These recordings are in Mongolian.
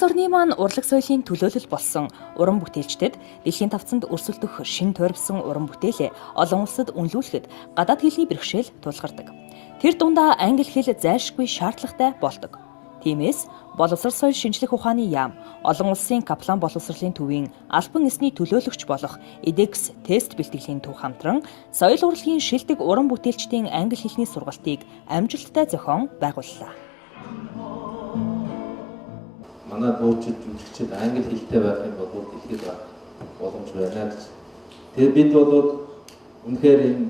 Улс орны маань урлаг соёлын төлөөлөл болсон уран бүтээлчдэд дэлхийн тавцанд өрсөлдөх шин тойрвсон уран бүтээлээ олон улсад үнэлүүлэхэд гадаад хэлний бэрхшээл тулгардаг. Тэр дундаа англи хэл зайлшгүй шаардлагатай болдог. Тиймээс боловсрол соёл шинжлэх ухааны яам олон улсын капеллан боловсролын төвийн албан ёсны төлөөлөгч болох эдекс тест бэлтгэлийн төв хамтран соёл урлагийн шилдэг уран бүтээлчдийн англи хэлний сургалтыг амжилттай зохион байгууллаа. Манай дуучин жүжигчид англи хэлтэй байх юм бол дэлхийд байх боломж байна гэж. Тэгээд бид бол үнэхээр энэ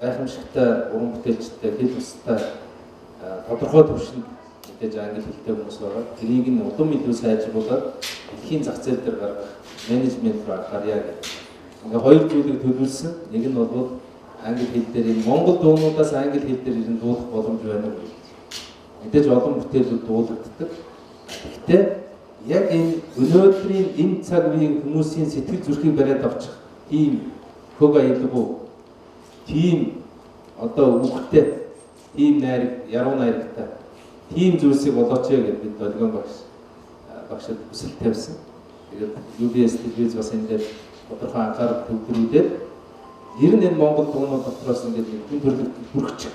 гайхамшигтай уран бүтээлчтэй хэл устай тодорхой төвшөнд мэдээж англи хэлтэй хүмүүс байгаа. Тэрийг нь улам илүү сайжруулаад дэлхийн зах зээл дээр гаргах менежмент руу анхаарья гэх. Ингээ хоёр зүйлийг төлөвлөсөн. Нэг нь бол англи хэл дээр энэ монгол дуунуудаас англи хэл дээр ирэн дуулах боломж байна уу? Мэдээж олон бүтээлүүд дуулагддаг. Гэхдээ яг энэ өнөөдрийн энэ цаг үеийн хүмүүсийн сэтгэл зүрхийг бариад авчих тийм хөг аялалгүй, тийм одоо үгтэй, тийм найраг, яруу найрагтай, тийм зүйлсийг болооч гэж бид долгион багшд хүсэл тавьсан. Тэгээд UBS телевиз бас энэ дээр тодорхой анхаарал төвлөрүүлээд ер нь энэ монгол дуунууд дотроос ингээд хүн төрөлд бүрхчих.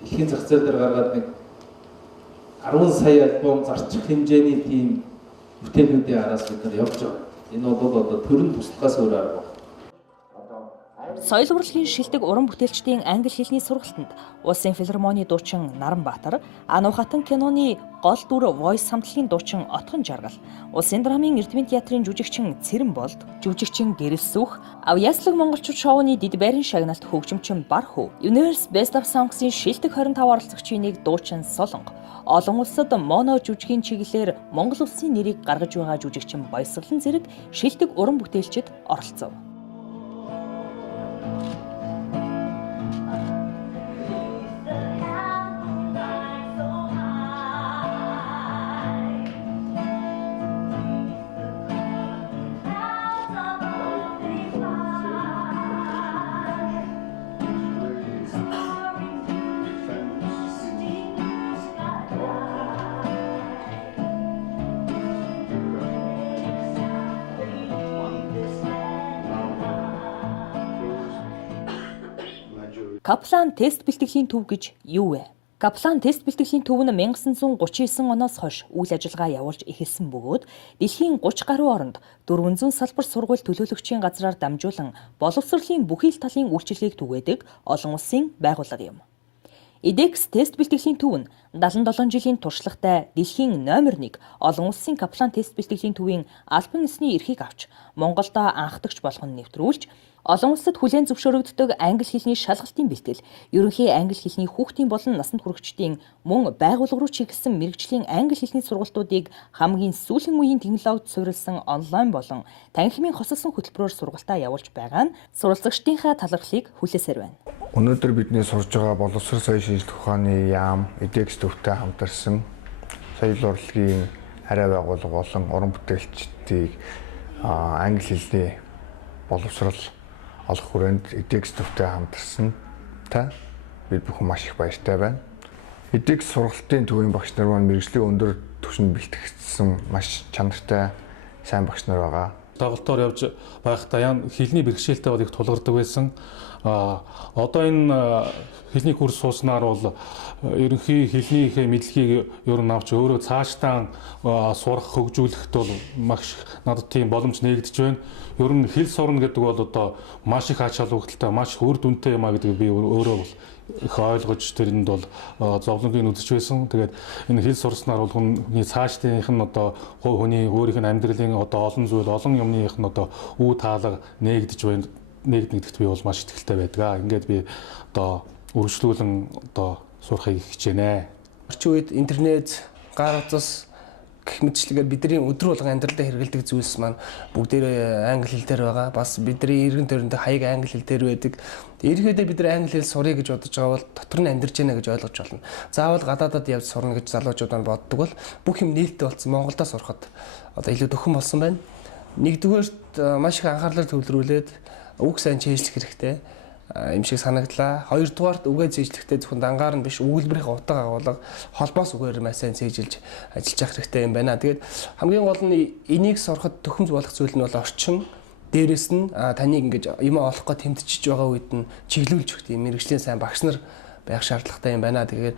Дэлхийн зах зээл дээр гаргаад нэг 10 сая альбом зарчих хэмжээний тийм бүтээлүүдийн араас бид нар явж байгаа. Энэ бол одоо төрийн туслахаас өөр арга байна. Соёл урлагийн шилдэг уран бүтээлчдийн англи хэлний сургалтанд Улсын филармоны дуучин Наранбаатар, Ану хатан киноны гол дүр Voice хамтлагийн дуучин Отгон Жаргал, Улсын драмын Эрдэмийн театрын жүжигчин Цэрэн Болд, жүжигчин Гэрэлсүх, Авьяаслаг монголчууд шоуны Дид байрын шагналт хөгжимчин Бархуу, Universe Best of Songs-ийн шилдэг 25 оролцогчийн нэг дуучин Солонго, олон улсад моно жүжигийн чиглэлээр Монгол улсын нэрийг гаргаж байгаа жүжигчин Баясгалан зэрэг шилдэг уран бүтээлчид оролцов. Капеллан тест бэлтгэлийн төв гэж юу вэ? Капеллан тест бэлтгэлийн төв нь 1939 оноос хойш үйл ажиллагаа явуулж эхэлсэн бөгөөд дэлхийн 30 гаруй оронд 400 салбар сургууль төлөөлөгчийн газраар дамжуулан боловсролын бүхий л талын үйлчилгээг түгээдэг олон улсын байгууллага юм. эдекс тест бэлтгэлийн төв нь 77 жилийн туршлагатай дэлхийн номер 1 олон улсын капеллан тест бэлтгэлийн төвийн албан ёсны эрхийг авч Монголдо анхдагч болгон нэвтрүүлж олон улсад хүлээн зөвшөөрөгддөг англи хэлний шалгалтын бэлтгэл, ерөнхий англи хэлний хүүхдийн болон насанд хүрэгчдийн мөн байгууллага руу чиглэсэн мэргэжлийн англи хэлний сургалтуудыг хамгийн сүүлийн үеийн технологид суурилсан онлайн болон танхимын хосолсон хөтөлбөрөөр сургалтаа явуулж байгаа нь суралцагчдийнхаа талархлыг хүлээсээр байна. Өнөөдөр бидний сурж байгаа боловсрол соёл шинжлэх ухааны яам, эдекс төвтэй хамтарсан соёл урлагийн арай байгууллага болон уран бүтээлчдийг англи хэлний боловсрол олох хүрээнд эдекс төвтэй хамтарсан та бид бүхэн маш их баяртай байна. Эдекс сургалтын төвийн багш нар маань мэргэжлийн өндөр түвшинд бэлтгэгдсэн маш чанартай сайн багш нар байгаа. Тоглолтоор явж байхдаа хэлний бэрхшээлтэй бол их тулгардаг байсан. Одоо энэ хэлний курс сууснаар бол ерөнхий хэлнийхээ мэдлэгийг ер нь авч өөрөө цаашдаа сурах, хөгжүүлэхэд бол маш надад тийм боломж нээгдэж байна. Ер нь хэл сурна гэдэг бол одоо маш их ач холбогдолтой, маш үр дүнтэй юм а гэдэг би өөрөө бол их ойлгож тэрэнд бол зовлонгийн үзэж байсан. Тэгээд энэ хэл сурснаар бол хүний цаашдынх нь одоо хүний өөрийнх нь амьдралын одоо олон зүйл, олон юмных нь одоо үе таалга нэгдэгдэх би бол маш ихтэй байдаг. Ингээд би одоо үргэлжлүүлэн одоо сурахыг хичээнэ. Орчин үед интернет, гар утас гэх мэтчлэгээр бидний өдөр болгон амьдралдаа хэрэгэлдэг зүйлс маань бүгдээрээ англи хэл дээр байгаа. Бас бидний эргэн тойронд хаяг англи хэл дээр байдаг. Ерөнхийдөө бид нар англи хэл суръя гэж бодож байгаа бол дотор нь амьдарч байна гэж ойлгож байна. Заавал гадаадад явж сурна гэж залуучууд маань боддог бол бүх юм нээлттэй болсон Монголдо сурахад одоо илүү төхөн болсон байна. Нэгдүгээрт маш их анхаарлаар төвлөрүүлээд үг сайн чийжлэх хэрэгтэй. юм шиг санагдлаа. Хоёрдугаарт үгээ зээжлэхдээ зөвхөн дангаар нь биш өгүүлбэрийн утга агуулга холбоос үгээр маш сайн зээжилж ажиллаж явах хэрэгтэй юм байна. Тэгээд хамгийн гол нь энийг сурахад төхөмж болох зүйл нь бол орчин. Дээрээс нь таныг ингэж юм олохгүй тэмтчиж байгаа үед нь чиглүүлж өгөх тийм мэрэгжлийн сайн багш нар байх шаардлагатай юм байна. Тэгээд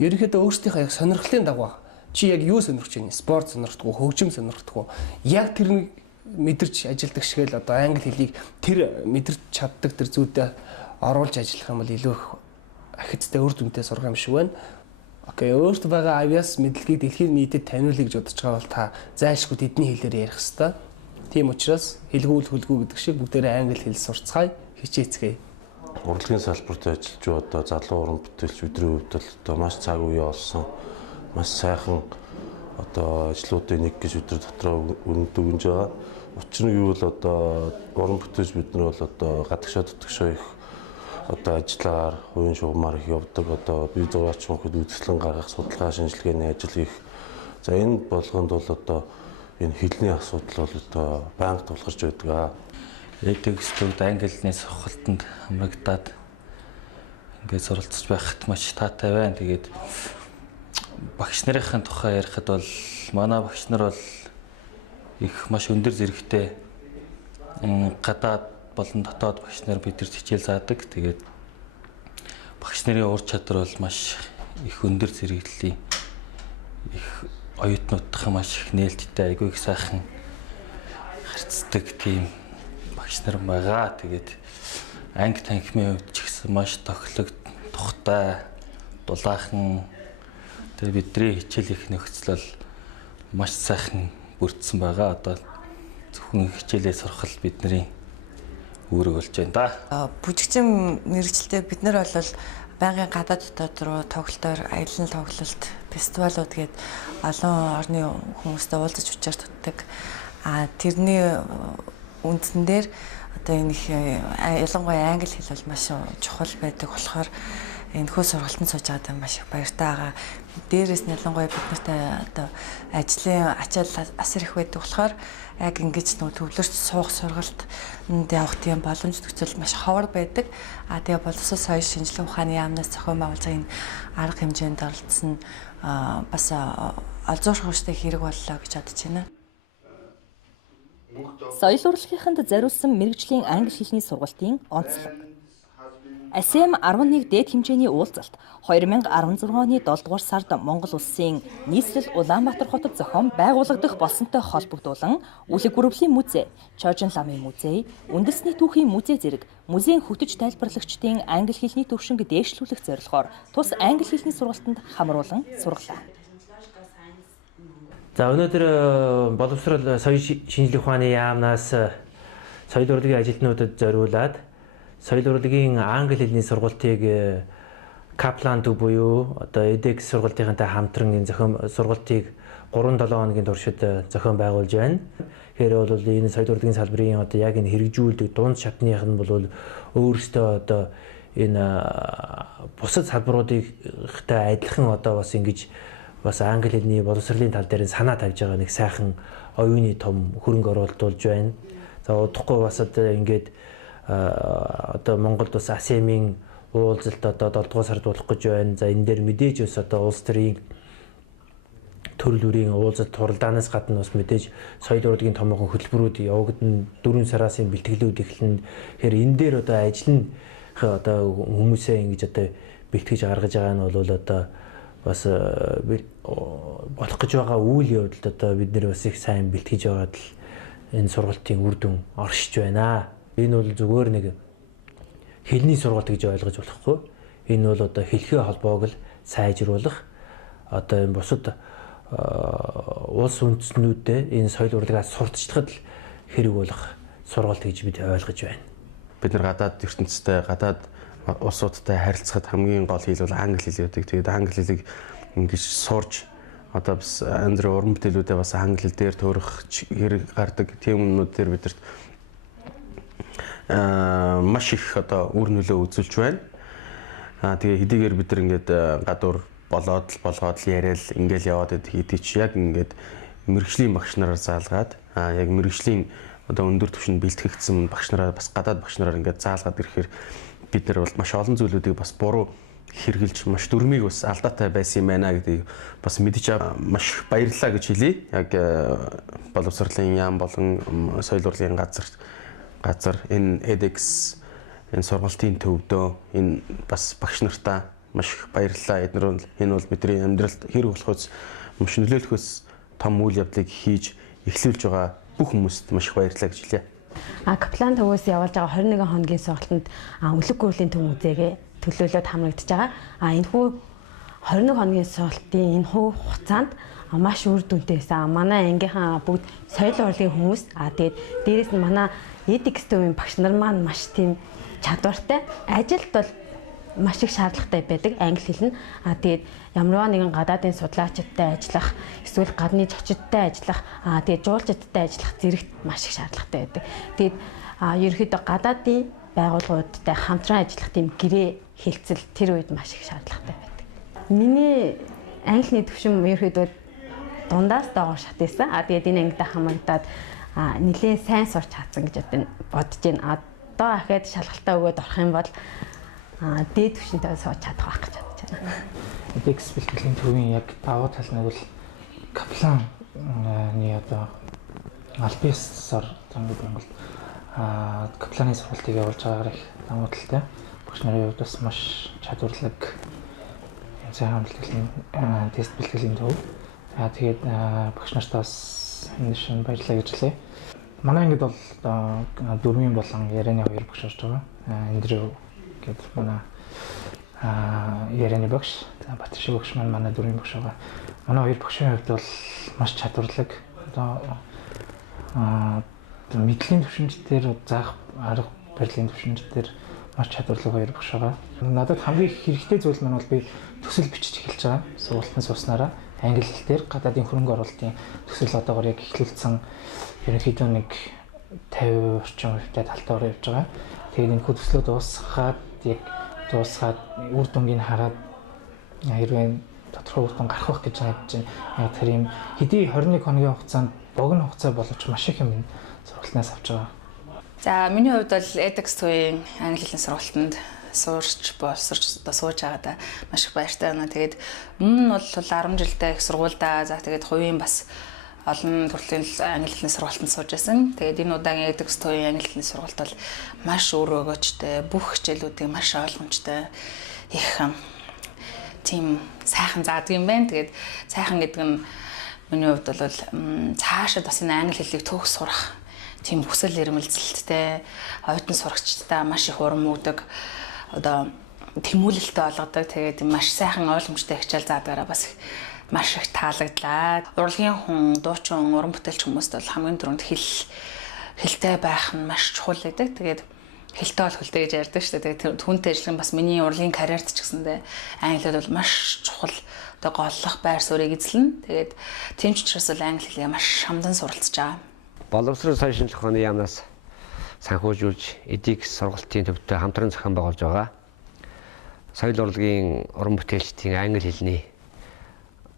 ерөнхийдөө өөрсдийнхөө яг сонирхлын дагуу чи яг юу сонирхож байна? Спорт сонирхдаг уу, хөгжим сонирхдаг уу? Яг тэр мэдэрч ажилдаг шиг л одоо англи хэлийг тэр мэдэрч чаддаг тэр зүйдээ оруулж ажиллах юм бол илүү их ахицтай үр дүнтэй сурах юм шиг байна. Окей, өөртөө байгаа авиас мэдлэгийг дэлхийн нийтэд таниулъя гэж бодож байгаа бол та зайлшгүй тэдний хэлээр ярих хэрэгтэй. Тийм учраас хэлгүүл хөлгүү гэдэг шиг бүгдээрээ англи хэл сурцгаая, хичээцгээе. Урлагийн салбарт ажиллаж одоо залуу уран бүтээлч өдрийн хувьд л одоо маш цаг үе олсон, маш сайхан одоо ажлуудын нэг гэж өдөр дотроо өрнөдөж байгаа. Учир нь юу бол одоо уран бүтээлч бид нар бол одоо гадагшаа дотгошоо их одоо ажиллагаар хувийн шугамар их явдаг. Одоо бие зураач хүнхэд үзэсгэлэн гаргах, судалгаа шинжилгээний ажил их. За энэ болгонд бол одоо энэ хэлний асуудал бол одоо банк тулгарч байдаг. Эдгээс төвд англи хэлний сургалтад хамрагдаад ингээд суралцж байхад маш таатай байна. Тэгээд багш нарын тухай ярихад бол манай багш нар бол их маш өндөр зэрэгтэй гадаад болон дотоод багш нар бидэрт хичээл заадаг. Тэгээд багш нарын ур чадвар бол маш их өндөр зэрэглэлийн их оюутнуудтай маш их нээлттэй айгүй их сайхан харьцдаг тийм багш нар байгаа. Тэгээд анги танхимын хувьд ч гэсэн маш тоглог, тухтай, дулаахан. Тэгээд бидний хичээл их нөхцөл бол маш сайхан бүрдсэн байгаа. Одоо зөвхөн хичээлээ сурах л бидний үүрэг болж байна да. Бүжигчин мэрэгчлээ бид нар бол байнгын гадаад дотоод руу тоглолтоор аялал тоглолт, фестивалууд гээд олон орны хүмүүстэй уулзаж учраар тутдаг. Тэрний үндсэн дээр одоо энэ их ялангуяа англи хэл бол маш чухал байдаг болохоор энэхүү сургалтанд сууж байгаад маш их баяртай байгаа. Дээрээс нь ялангуяа бид нартай одоо ажлын ачаал асар их байдаг болохоор яг ингэж нөгөө төвлөрч суух сургалтанд явах тийм боломж нөхцөл маш ховор байдаг. Тэгээ боловсрол соёл шинжилгээ ухааны яамнаас зохион байгуулсан энэ арга хэмжээнд оролцсон бас олзуурхштай хэрэг боллоо гэж бодож байна. Соёл урлагийнханд зориулсан мэрэгжлийн англи хэлний сургалтын онцлог. АСЕМ 11 дээд хэмжээний уулзалт 2016 оны 7 дугаар сард Монгол улсын нийслэл Улаанбаатар хотод зохион байгуулагдах болсонтой холбогдуулан Үлэг гүрвлийн музей, Чожин ламын музей, үндэсний түүхийн музей зэрэг музейн хөтөж тайлбарлагчдын англи хэлний төвшинг дээшлүүлэх зорилгоор тус англи хэлний сургалтанд хамруулан сургалаа. За өнөөдөр боловсрол соёл шинжилгээ ухааны яамнаас соёл урлагийн ажилтнуудад зориулаад соёл урлагийн англи хэлний сургалтыг Каплан төв буюу одоо эдекс сургалтынхантай хамтран энэ зохион сургалтыг 3-7 хоногийн туршид зохион байгуулж байна. Тэгэхээр бол энэ соёл урлагийн салбарын одоо яг энэ хэрэгжүүлдэг дунд шатных нь бол өөрөөсөө одоо энэ бусад салбаруудтай адилхан одоо бас ингэж бас англи хэлний боловсролын тал дээр санаа тавьж байгаа нэг сайхан оюуны том хөрөнгө оруулалт болж байна. За удахгүй бас одоо ингээд одоо Монголд бас АСЕМ-ийн уулзалт одоо 7 дугаар сард болох гэж байна. За энэ дээр мэдээж бас одоо улс төрийн төрөл бүрийн уулзалт хуралдаанаас гадна бас мэдээж соёл урлагийн томоохон хөтөлбөрүүд явагдана. 4 сараас энэ бэлтгэлүүд эхэлнэ. Тэгэхээр энэ дээр одоо ажиллана одоо хүмүүсээ ингэж одоо бэлтгэж гаргаж байгаа нь бол одоо бас болох гэж байгаа үйл явдалд одоо бид нэр бас их сайн бэлтгэж байгаад л энэ сургалтын үр дүн оршиж байна. Энэ бол зүгээр нэг хэлний сургалт гэж ойлгож болохгүй. Энэ бол одоо хэлхээ холбоог л сайжруулах одоо энэ бусад улс үндэстнүүдэд энэ соёл урлагаас сурталчлахад л хэрэг болох сургалт гэж бид ойлгож байна. Бид нар гадаад ертөнцтэй гадаад улсуудтай харилцахад хамгийн гол хэл бол англи хэл гэдэг. Тэгээд англи хэлийг ингэж сурж одоо бас янз бүрийн уран бүтээлүүдэд бас англи хэл дээр төрөх хэрэг гардаг. Тийм юмнууд дээр бидэрт маш их одоо үр нөлөө үзүүлж байна. Тэгээ хэдийгээр бид нар ингээд гадуур болгоод л яриад ингээл яваад идэг чи яг ингээд мэрэгжлийн багш нараар заалгаад яг мэрэгжлийн одоо өндөр түвшинд бэлтгэгдсэн багш нараа бас гадаад багш нараар ингээд заалгаад ирэхээр бид нар бол маш олон зүйлүүдийг бас буруу хэрглэж маш дүрмийг бас алдаатай байсан юм байна гэдгийг бас мэдэж маш баярлалаа гэж хэлье. Яг боловсролын яам болон соёл урлагийн газар энэ edX энэ сургалтын төвдөө энэ бас багш нартаа маш их баярлалаа. Энэ бол бидний амьдралд хэрэг болохоос маш нөлөөлөхөөс том үйл явдлыг хийж эхлүүлж байгаа бүх хүмүүст маш их баярлалаа гэж хэлье. Каплан төвөөс явуулж байгаа 21 хоногийн сургалтанд өлөг гурвлын төв үзээгээ төлөөлөд хамрагдаж байгаа. Энэхүү 21 хоногийн сургалтын энэхүү хугацаанд маш үр дүнтэй байсан. Манай ангийнхаа бүгд соёл урлагийн хүмүүс тэгээд дээрэс нь манай edX төвийн багш нар маань маш тийм чадвартай. Ажилд бол маш их шаардлагатай байдаг англи хэл нь. Тэгээд ямарваа нэгэн гадаадын судлаачдтай ажиллах, эсвэл гадны зочдтой ажиллах, тэгээд жуулчдтай ажиллах зэрэгт маш их шаардлагатай байдаг. Тэгээд ерөнхийдөө гадаадын байгууллагуудтай хамтран ажиллах тийм гэрээ хэлцэл тэр үед маш их шаардлагатай байдаг. Миний англи төвшин ерөнхийдөө дундаас доогоор шат байсан. Тэгээд энэ ангидаа хамрагдаад нэлээд сайн сурч чадсан гэж бодож байна. Одоо ахаад шалгалтаа өгөөд орох юм бол дээд төвшөнтэй сууж чадах байх гэж бодож байна. edX бэлтгэлийн төвийн яг даваа тал нь бол Капланы одоо аль биесээр зангид Монголд Капланы сургалтыг явуулж байгаагаар их даваа талтай. Багш нарын хувьд бас маш чадварлаг сайн бэлтгэлийн тест бэлтгэлийн төв. Тэгээд багш нартаа бас энэ шин баярлалаа гэж хэлье. Манай ангид бол дөрвийн болон ярианы хоёр багш орж байгаа. Эндрүү гэдэг манай ярианы багш, Батшиг багш манай дөрвийн багш байгаа. Манай хоёр багшийн хувьд бол маш чадварлаг. Одоо мэдлэгийн төвшинч дээр заах арга барилын төвшинч дээр маш чадварлаг хоёр багш байгаа. Надад хамгийн хэрэгтэй зүйл маань бол би төсөл бичиж эхэлж байгаа. Сургалтын сууснараа англи хэлээр гадаадын хөрөнгө оруулалтын төсөл одоогоор яг эхлүүлсэн. Ерөнхийдөө нэг 50 орчим хувьтай талтайгаар явж байгаа. Тэгээд энэ төслөө дуусгаад үр дүнгийг хараад хэрвээ тодорхой үр дүн гарах байх гэж найдаж байна. Яг тэр юм хэдий 21 хоногийн хугацаанд богино хугацаа боловч маш их юм сургалтнаас авч байгаа. За миний хувьд бол edX төвийн англи хэлний сургалтанд суурч боловсрч одоо сууж байгаадаа маш их баяртай байна. Тэгээд өмнө нь бол 10 жилдээ их сургуульдаа за тэгээд хувийн бас олон төрлийн англи хэлний сургалтанд сууж байсан. Тэгээд энэ удаагийн edX төвийн англи хэлний сургалт бол маш өөр өгөөжтэй, бүх хичээлүүдийг маш ойлгомжтой их тийм сайхан заадаг юм байна. Тэгээд сайхан гэдэг нь миний хувьд бол цаашаа бас энэ англи хэлийг төөх сурах тийм хүсэл эрмэлзэлттэй, оюутан сурагчдаа маш их урам өгдөг, одоо тэмүүлэлттэй болгодог. Тэгээд маш сайхан ойлгомжтой хичээл заадгаараа бас маш их таалагдлаа. Урлагийн хүн, дуучин, уран бүтээлч хүмүүст бол хамгийн түрүүнд хэлтэй байх нь маш чухал гэдэг. Тэгээд хэлтэй бол хөлтэй гэж ярьдаг шүү дээ. Тэгээд түүнтэй ажиллах бас миний урлагийн карьерт ч гэсэндээ англиуд бол маш чухал одоо голлох байр суурийг эзлэн. Тэгээд тийм ч учраас бол англи хэлийг маш хамдан суралцж байгаа. Боловсрол соёл шинжилгээ ухааны яамнаас санхүүжүүлж edX сургалтын төвтэй хамтран зохион байгуулж байгаа. Соёл урлагийн уран бүтээлчдийн англи хэлний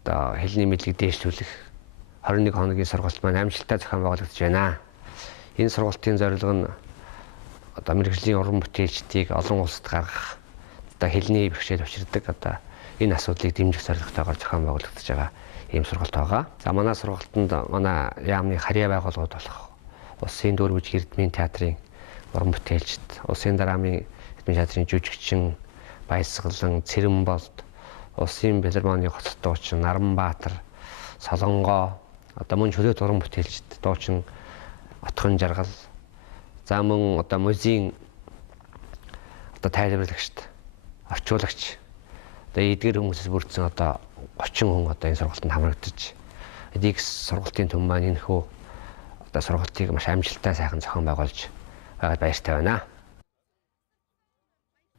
одоо хэлний мэдлэг дээшлүүлэх 21 хоногийн сургалт маань амжилттай зохион байгуулагдаж байна. Энэ сургалтын зорилго нь одоо мэргэжлийн уран бүтээлчдийг олон улсад гаргах одоо хэлний бэрхшээл учирдаг одоо энэ асуудлыг дэмжих зорилготойгоор зохион байгуулагдаж байгаа ийм сургалт байгаа. За манай сургалтанд манай яамны харьяа байгууллагууд болох Улсын дөрвөж эрдмийн театрын уран бүтээлчд, Улсын драмын эрдмийн театрын жүжигчин, баясгалан, Цэрэнболд, Улсын филармоны гоц дуучин Наранбаатар, Солонгоо, одоо мөн чөлөөт уран бүтээлчд, дуучин Отхон Жаргал, за мөн одоо музейн одоо тайлбарлагчд, орчуулагч, одоо эдгээр хүмүүсээс бүрдсэн одоо 30 хүн одоо энэ сургалтанд хамрагдаж edX сургалтын төв маань энэхүү одоо сургалтыг маш амжилттай сайхан зохион байгуулж байгаад баяртай байна.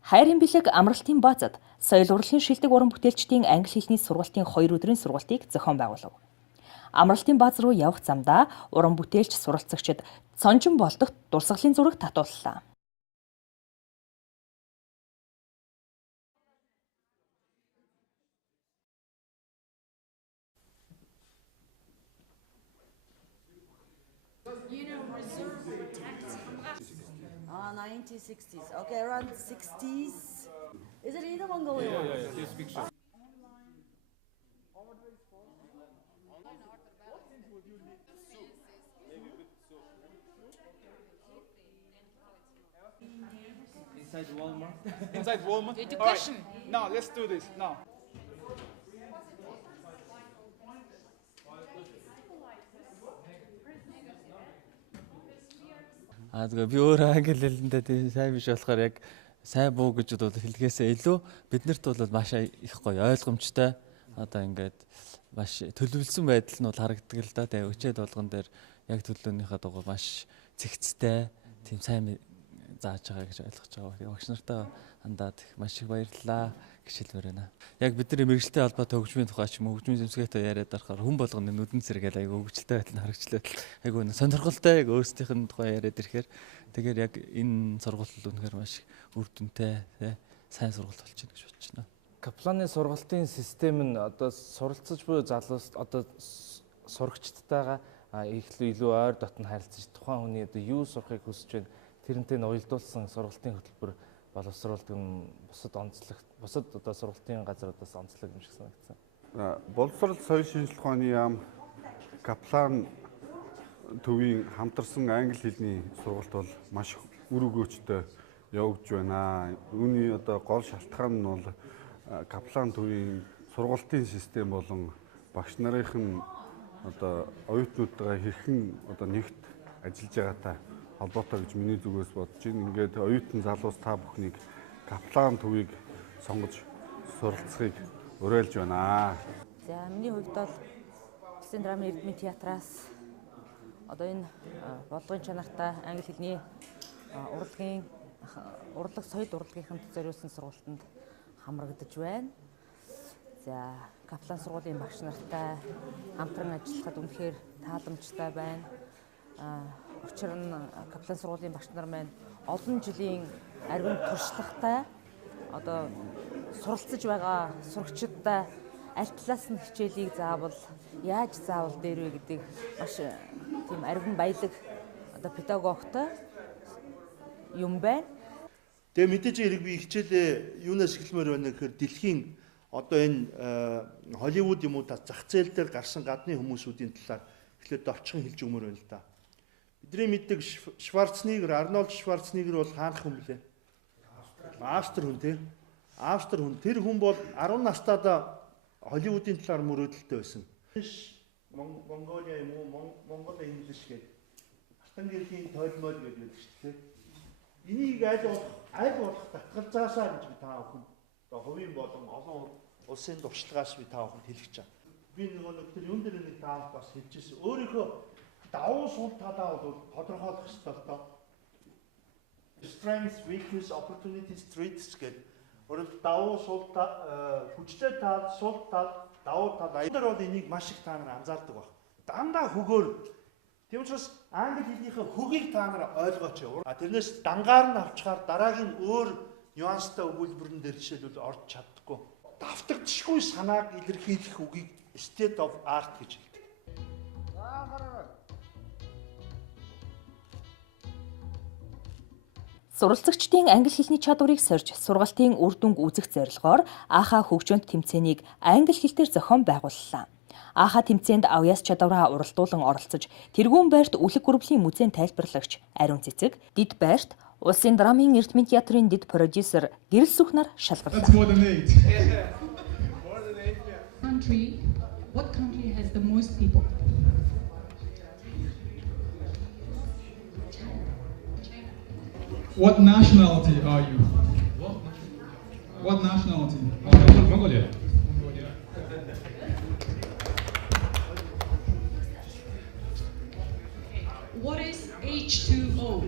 Хайрын бэлэг амралтын баазад соёл урлагийн шилдэг уран бүтээлчдийн англи хэлний сургалтын 2 өдрийн сургалтыг зохион байгуулав. Амралтын бааз руу явах замдаа уран бүтээлч суралцагчид цонжин болдогт дурсгалын зураг татууллаа. 1960s. Okay, around 60s. Is it either Mongolian? Yeah. This picture. Inside Walmart. Inside Walmart. Education. All right. Now let's do this. Now. Тэгээ би өөрөө англи хэлэндээ тийм сайн биш болохоор яг сайн буу гэж бол хэлгээсээ илүү биднэрт бол маш их гоё ойлгомжтой одоо ингээд маш төлөвлөсөн байдал нь бол харагддаг л да. Тэгээ өчөөд болгон дээр яг төлөвлөнийхөө дугаар маш цэгцтэй тийм сайн зааж байгаа гэж ойлгож байгаа. Тэгээ багш нартаа хандаад их маш их баярлалаа гэж хэлмээр байна. Яг бидний мэрэгжлийн холбоотой хөгжмийн тухай ч юм уу хөгжмийн зэмсгээтэй яриад байхаар хүн болгоны нүдэн зэрэгэл айгу хөгжилтэй байдал нь харагчлаа. Айгу сонирхолтой яг өөрсдийнх нь тухай яриад ирэхээр тэгэхээр яг энэ сургалт үнэхээр маш үр дүнтэй сайн сургалт болж байна гэж бодож байна. Капланы сургалтын систем нь одоо суралцж буй залуус одоо сурагчдтайгаа их илүү ойр дотн харилцаж тухайн хүний одоо юу сурахыг хүсэж байна тэрнтэй нь уялдуулсан сургалтын хөтөлбөр боловсруулдаг нь бусад одоо сургалтын газруудаас онцлог юм шиг санагдсан. Боловсрол соёл шинжилгээ ухааны яам Каплан төвийн хамтарсан англи хэлний сургалт бол маш үр өгөөжтэй явагдж байна. Үүний одоо гол шалтгаан нь бол Каплан төвийн сургалтын систем болон багш нарын одоо оюутнуудаа хэрхэн одоо нэгт ажиллаж байгаатай холбоотой гэж миний зүгээс бодож байна. Ингээд оюутан залуус та бүхнийг Каплан төвийг сонгож суралцахыг уриалж байна. За миний хувьд бол Улсын драмын эрдмийн театраас одоо энэ бодлогын чанартай англи хэлний урлаг соёл урлагийнханд зориулсан сургалтанд хамрагдаж байна. За Каплан сургуулийн багш нартай хамтран ажиллахад үнэхээр тааламжтай байна. Учир нь Каплан сургуулийн багш нар маань олон жилийн арвин туршлагатай одоо суралцж байгаа сурагчдаа аль талаас нь хичээлийг заавал яаж заавал дээр вэ гэдэг маш тийм арвин баялаг одоо педагогтой юм байна. Тэгээ мэдээж хэрэг би хичээлээ юунаас эхлэмээр байна гэхээр дэлхийн одоо энэ Холливуд юм уу та зах зээл дээр гарсан гадны хүмүүсүүдийн талаар эхлээд довчхон хэлж өгмөр байна л да. Бидний мэддэг Арнольд Шварценеггер бол хаанх хүн блэ? Австри хүн тийм. Австри хүн. Тэр хүн бол 10 настайдаа Холливуудын талаар мөрөөдөлтэй байсан. Монголиа юм уу? Монгол English гэдэг. Алтан гэрхийн тойлмол гэдэг л шүү дээ. Энийг аль болох татгалзаасаа гэж би та бүхэн одоо хувийн болон олон улсын туршлагаас би та бүхэнд хэлэх гэж байна. Би нэг тэр юм дээр нэг та бас хэлж ирсэн. Өөрийнхөө давуу сул талаа бол тодорхойлох ёстой л доо. Strengths, weakness, opportunities, threats гэдэг. Өөрөөр давуу сул тал, хүчтэй тал, сул тал, давуу тал. Эндэр бол энийг маш их та нар анзаардаг баг. Дандаа хөгөөр. Тийм учраас англи хэлнийхээ хөгийг та нар ойлгооч. Тэрнээс дангаар нь авчгаар дараагийн өөр нюанстай өгүүлбэрэн дээр жишээлбэл орж чаддаггүй. Давтагдшгүй санааг илэрхийлэх үгийг state of art гэж хэлдэг. Суралцагчдын англи хэлний чадварыг сорж сургалтын үр дүнг үзэх зорилгоор Ааха хөгжөөнд тэмцээнийг англи хэлээр зохион байгууллаа. Ааха тэмцээнд авьяас чадвараа уралдуулан оролцож, тэргүүн байрт үлэг гүрвлийн музейн тайлбарлагч Ариун Цэцэг, Дид байрт Улсын драмын эрдмийн театрын дид продюсер Гэрэл Сүхнар шалгарлаа. What country has the most people? What nationality are you? What nationality? Mongolia. What is H2O?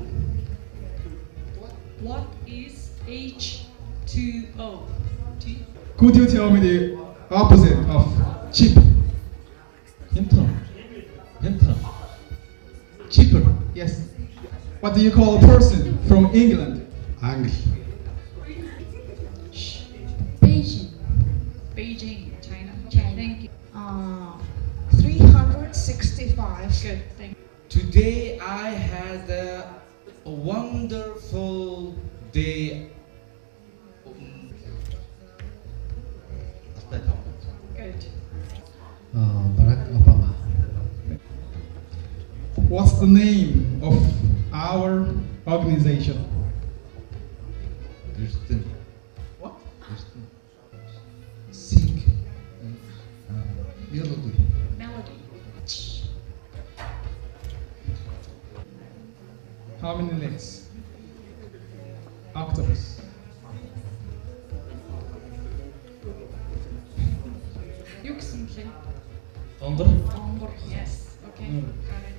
What is H2O? Could you tell me the opposite of cheap? Cheaper. Yes. What do you call a person from England? Angli. Beijing. Beijing, China. Thank you. 365. Good. Thank you. Today I had A wonderful day. Good. Barack Obama. What's the name of our organization? What? Sing. Melody. Melody. How many legs? Octopus. Юксэнхэ. Дондор. Дондор. Yes. Okay. Got it.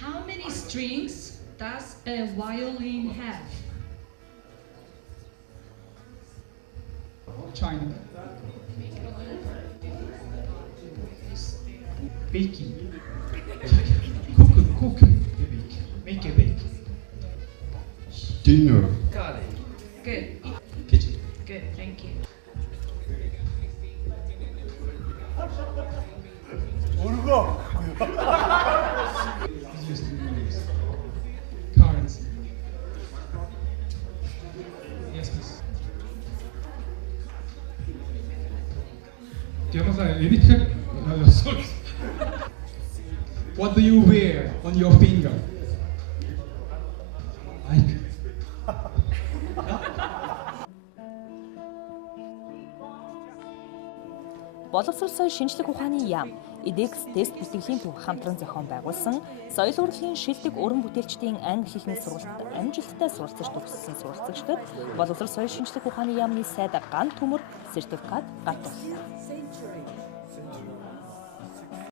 How many strings does a violin have? China. Baking. Cook. Make a bake. Dinner. Got it. Good. Kitchen. Good. Thank you. Currency. Yes, please. Sorry. What do you wear on your finger? Боловсрол соёл шинжлэх ухааны яам, эдекс тест бэлтгэлийн төв хамтран зохион байгуулсан соёл урлагийн шилдэг уран бүтээлчдийн англи хэлний сургалтад амжилттай суралцж төгссөн суралцагчдад боловсрол соёл шинжлэх ухааны яамны сайд ганц төмөр сертификат гаргав.